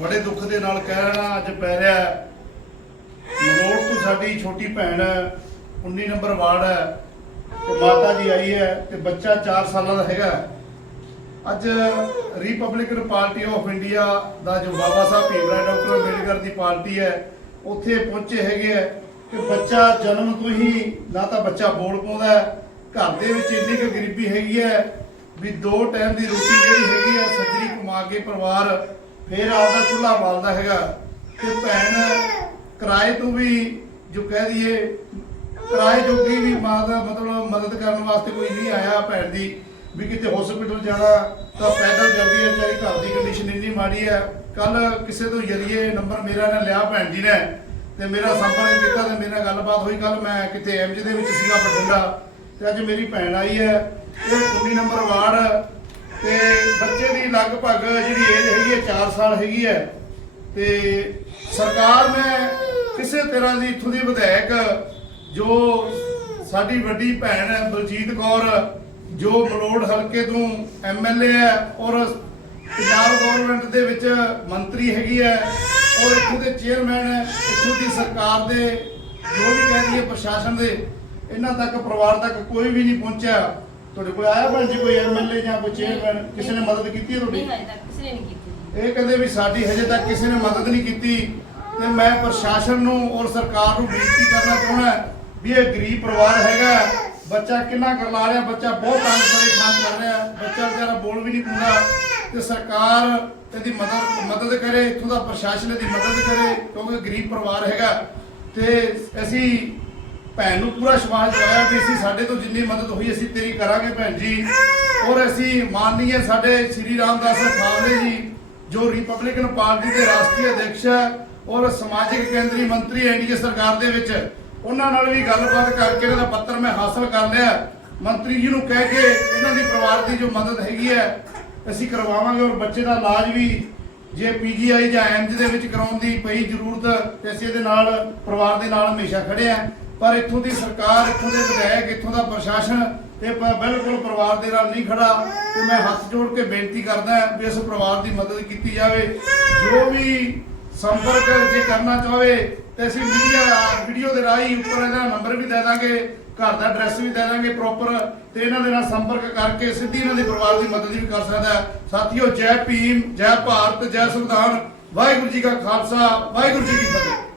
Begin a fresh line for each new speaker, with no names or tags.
ਬੜੇ ਦੁੱਖ ਦੇ ਨਾਲ ਕਹਿ ਰਿਹਾ, ਅੱਜ ਪੈ ਰਿਹਾ ਹੈ। ਤੋਂ ਸਾਡੀ ਛੋਟੀ ਭੈਣ 19 ਨੰਬਰ ਵਾਰਡ ਹੈ, ਤੇ ਮਾਤਾ ਜੀ ਆਈ ਹੈ, ਤੇ ਬੱਚਾ 4 ਸਾਲਾਂ ਦਾ ਹੈਗਾ ਅੱਜ ਰਿਪਬਲਿਕਨ ਪਾਰਟੀ ਆਫ ਇੰਡੀਆ ਦਾ ਜੋ ਬਾਬਾ ਸਾਹਿਬ ਭੀਮਰਾਓ ਡਾਕਟਰ ਅੰਬੇਡਕਰ ਦੀ ਪਾਰਟੀ ਹੈ, ਉੱਥੇ ਪਹੁੰਚੇ ਹੈਗੇ ਹੈ ਕਿ ਬੱਚਾ ਜਨਮ ਤੋਂ ਹੀ ਨਾ ਤਾਂ ਬੱਚਾ ਬੋਲ ਪਾਉਂਦਾ ਘਰ ਦੇ ਵਿੱਚ ਇੰਨੀ ਕੁ ਗਰੀਬੀ ਹੈਗੀ ਹੈ ਵੀ ਦੋ ਟਾਈਮ ਦੀ ਰੋਟੀ ਜਿਹੜੀ ਹੈਗੀ ਹੈ, ਸੱਜਰੀ ਕਮਾ ਕੇ ਪਰਿਵਾਰ ਫੇਰ ਆਪਦਾ ਚੁੱਲ੍ਹਾ ਬਾਲਦਾ ਹੈਗਾ ਤੇ ਭੈਣ ਕਿਰਾਏ ਤੋਂ ਵੀ ਜੋ ਕਹਿ ਦਈਏ, ਕਿਰਾਏ ਜੋਗੀ ਵੀ ਮਾਂ ਦਾ ਮਤਲਬ ਮਦਦ ਕਰਨ ਵਾਸਤੇ ਕੋਈ ਨਹੀਂ ਆਇਆ ਭੈਣ ਦੀ, ਵੀ ਕਿਤੇ ਹਸਪੀਟਲ ਜਾਣਾ ਤਾਂ ਪੈਦਲ ਜਾਂਦੀ ਹੈ, ਵਿਚਾਰੀ ਘਰ ਦੀ ਕੰਡੀਸ਼ਨ ਇੰਨੀ ਮਾੜੀ ਹੈ। ਕੱਲ ਕਿਸੇ ਤੋਂ ਜਰੀਏ ਨੰਬਰ ਮੇਰਾ ਨੇ ਲਿਆ ਭੈਣ ਜੀ ਨੇ ਤੇ ਮੇਰਾ ਸੰਪਰਕ ਕੀਤਾ ਤੇ ਮੇਰੇ ਨਾਲ ਗੱਲਬਾਤ ਹੋਈ। ਕੱਲ ਮੈਂ ਕਿਤੇ ਐਮਜੀ ਦੇ ਵਿੱਚ ਸੀਗਾ ਬਠਿੰਡਾ ਤੇ ਅੱਜ ਮੇਰੀ ਭੈਣ ਆਈ ਹੈ। ਇਹ 19 ਨੰਬਰ ਵਾਰਡ ਤੇ ਬੱਚੇ ਦੀ ਲਗਭਗ ਜਿਹੜੀ ਏਜ ਹੈਗੀ ਹੈ 4 ਸਾਲ ਹੈਗੀ ਹੈ। ਤੇ ਸਰਕਾਰ ਨੇ ਕਿਸੇ ਤਰ੍ਹਾਂ ਦੀ ਇੱਥੋਂ ਦੀ ਵਿਧਾਇਕ ਜੋ ਸਾਡੀ ਵੱਡੀ ਭੈਣ ਹੈ, ਬਲਜੀਤ ਕੌਰ, ਜੋ ਮਲੋੜ ਹਲਕੇ ਤੋਂ ਐਮਐਲਏ ਹੈ ਔਰ ਪੰਜਾਬ ਗਵਰਨਮੈਂਟ ਦੇ ਵਿੱਚ ਮੰਤਰੀ ਹੈਗੀ ਹੈ, ਔਰ ਇੱਥੋਂ ਦੇ ਚੇਅਰਮੈਨ ਹੈ, ਇੱਥੋਂ ਦੀ ਸਰਕਾਰ ਦੇ ਜੋ ਵੀ ਕਹਿ ਰਹੀ ਹੈ ਪ੍ਰਸ਼ਾਸਨ ਦੇ, ਇਹਨਾਂ ਤੱਕ ਪਰਿਵਾਰ ਤੱਕ ਕੋਈ ਵੀ ਨਹੀਂ ਪਹੁੰਚਿਆ। ਤੁਹਾਡੇ ਕੋਲ ਆਇਆ ਭੈਣ ਜੀ ਕੋਈ ਐਮਐਲਏ ਜਾਂ ਕੋਈ ਚੇਅਰਮੈਨ ਕਿਸੇ ਨੇ ਮਦਦ ਕੀਤੀ ਹੈ ਤੁਹਾਡੀ?
ਨਹੀਂ ਹਜੇ ਤੱਕ ਕਿਸੇ ਨੇ ਨਹੀਂ ਕੀਤੀ
ਇਹ ਕਹਿੰਦੇ ਵੀ ਸਾਡੀ ਹਜੇ ਤੱਕ ਕਿਸੇ ਨੇ ਮਦਦ ਨਹੀਂ ਕੀਤੀ ਤੇ ਮੈਂ ਪ੍ਰਸ਼ਾਸਨ ਨੂੰ ਔਰ ਸਰਕਾਰ ਨੂੰ ਬੇਨਤੀ ਕਰਨਾ ਚਾਹੁੰਦਾ ਵੀ ਇਹ ਗਰੀਬ ਪਰਿਵਾਰ ਹੈਗਾ ਬੱਚਾ ਕਿੰਨਾ ਕਰ ਲਾ ਰਿਹਾ ਬੱਚਾ ਬਹੁਤ ਤੰਗ ਪਰੇਸ਼ਾਨ ਕਰ ਰਿਹਾ ਬੱਚਾ ਵਿਚਾਰਾ ਬੋਲ ਵੀ ਨਹੀਂ ਪਾਉਂਦਾ। ਤੇ ਸਰਕਾਰ ਇਹਦੀ ਮਦਦ ਮਦਦ ਕਰੇ ਇੱਥੋਂ ਦਾ ਪ੍ਰਸ਼ਾਸਨ ਇਹਦੀ ਮਦਦ ਕਰੇ ਕਿਉਂਕਿ ਗਰੀਬ ਪਰਿਵਾਰ ਹੈਗਾ। ਤੇ ਅਸੀਂ ਭੈਣ ਨੂੰ ਪੂਰਾ ਵਿਸ਼ਵਾਸ ਦਿਵਾਇਆ ਵੀ ਅਸੀਂ ਸਾਡੇ ਤੋਂ ਜਿੰਨੀ ਮਦਦ ਹੋਈ, ਅਸੀਂ ਤੇਰੀ ਕਰਾਂਗੇ ਭੈਣ ਜੀ। ਔਰ ਅਸੀਂ ਮਾਨਨੀਏ ਸਾਡੇ ਸ੍ਰੀ ਰਾਮਦਾਸ ਅਠਾਵਲੇ ਜੀ, ਜੋ ਰਿਪਬਲਿਕਨ ਪਾਰਟੀ ਦੇ ਰਾਸ਼ਟਰੀ ਅਧਿਕਸ਼ ਹੈ ਔਰ ਸਮਾਜਿਕ ਕੇਂਦਰੀ ਮੰਤਰੀ ਐਨਡੀਏ ਸਰਕਾਰ ਦੇ ਵਿੱਚ। ਉਹਨਾਂ ਨਾਲ ਵੀ ਗੱਲਬਾਤ ਕਰਕੇ ਇਹਨਾਂ ਦਾ ਪੱਤਰ ਮੈਂ ਹਾਸਲ ਕਰ ਲਿਆ। ਮੰਤਰੀ ਜੀ ਨੂੰ ਕਹਿ ਕੇ ਇਹਨਾਂ ਦੀ ਪਰਿਵਾਰ ਦੀ ਜੋ ਮਦਦ ਹੈਗੀ ਹੈ, ਅਸੀਂ ਕਰਵਾਵਾਂਗੇ ਔਰ ਬੱਚੇ ਦਾ ਇਲਾਜ ਵੀ ਜੇ ਪੀਜੀਆਈ ਜਾਂ ਐਮਜ਼ ਦੇ ਵਿੱਚ ਕਰਾਉਣ ਦੀ ਪਈ ਜ਼ਰੂਰਤ ਤੇ ਅਸੀਂ ਇਹਦੇ ਨਾਲ, ਪਰਿਵਾਰ ਦੇ ਨਾਲ ਹਮੇਸ਼ਾ ਖੜੇ ਆ ਪਰ ਇੱਥੋਂ ਦੀ ਸਰਕਾਰ, ਇੱਥੋਂ ਦੇ ਵਿਧਾਇਕ, ਇੱਥੋਂ ਦਾ ਪ੍ਰਸ਼ਾਸਨ ਇਹ ਪ- ਬਿਲਕੁਲ ਪਰਿਵਾਰ ਦੇ ਨਾਲ ਨਹੀਂ ਖੜਾ। ਤੇ ਮੈਂ ਹੱਥ ਜੋੜ ਕੇ ਬੇਨਤੀ ਕਰਦਾ ਵੀ ਇਸ ਪਰਿਵਾਰ ਦੀ ਮਦਦ ਕੀਤੀ ਜਾਵੇ। ਜੋ ਵੀ ਸੰਪਰਕ ਜੇ ਕਰਨਾ ਚਾਹਵੇ ਤੇ ਅਸੀਂ ਮੀਡੀਆ ਵੀਡੀਓ ਦੇ ਰਾਹੀਂ ਉੱਪਰ ਇਹਦਾ ਨੰਬਰ ਵੀ ਦੇ ਦਾਂਗੇ, ਘਰ ਦਾ ਐਡਰੈਸ ਵੀ ਦੇ ਦਾਂਗੇ ਪ੍ਰੋਪਰ ਤੇ ਇਹਨਾਂ ਦੇ ਨਾਲ ਸੰਪਰਕ ਕਰਕੇ ਸਿੱਧੀ ਇਹਨਾਂ ਦੇ ਪਰਿਵਾਰ ਦੀ ਮਦਦ ਵੀ ਕਰ ਸਕਦਾ ਸਾਥੀਓ, ਜੈ ਭੀਮ, ਜੈ ਭਾਰਤ, ਜੈ ਸੰਵਿਧਾਨ। ਵਾਹਿਗੁਰੂ ਜੀ ਕਾ ਖਾਲਸਾ, ਵਾਹਿਗੁਰੂ ਜੀ ਕੀ ਫਤਿਹ।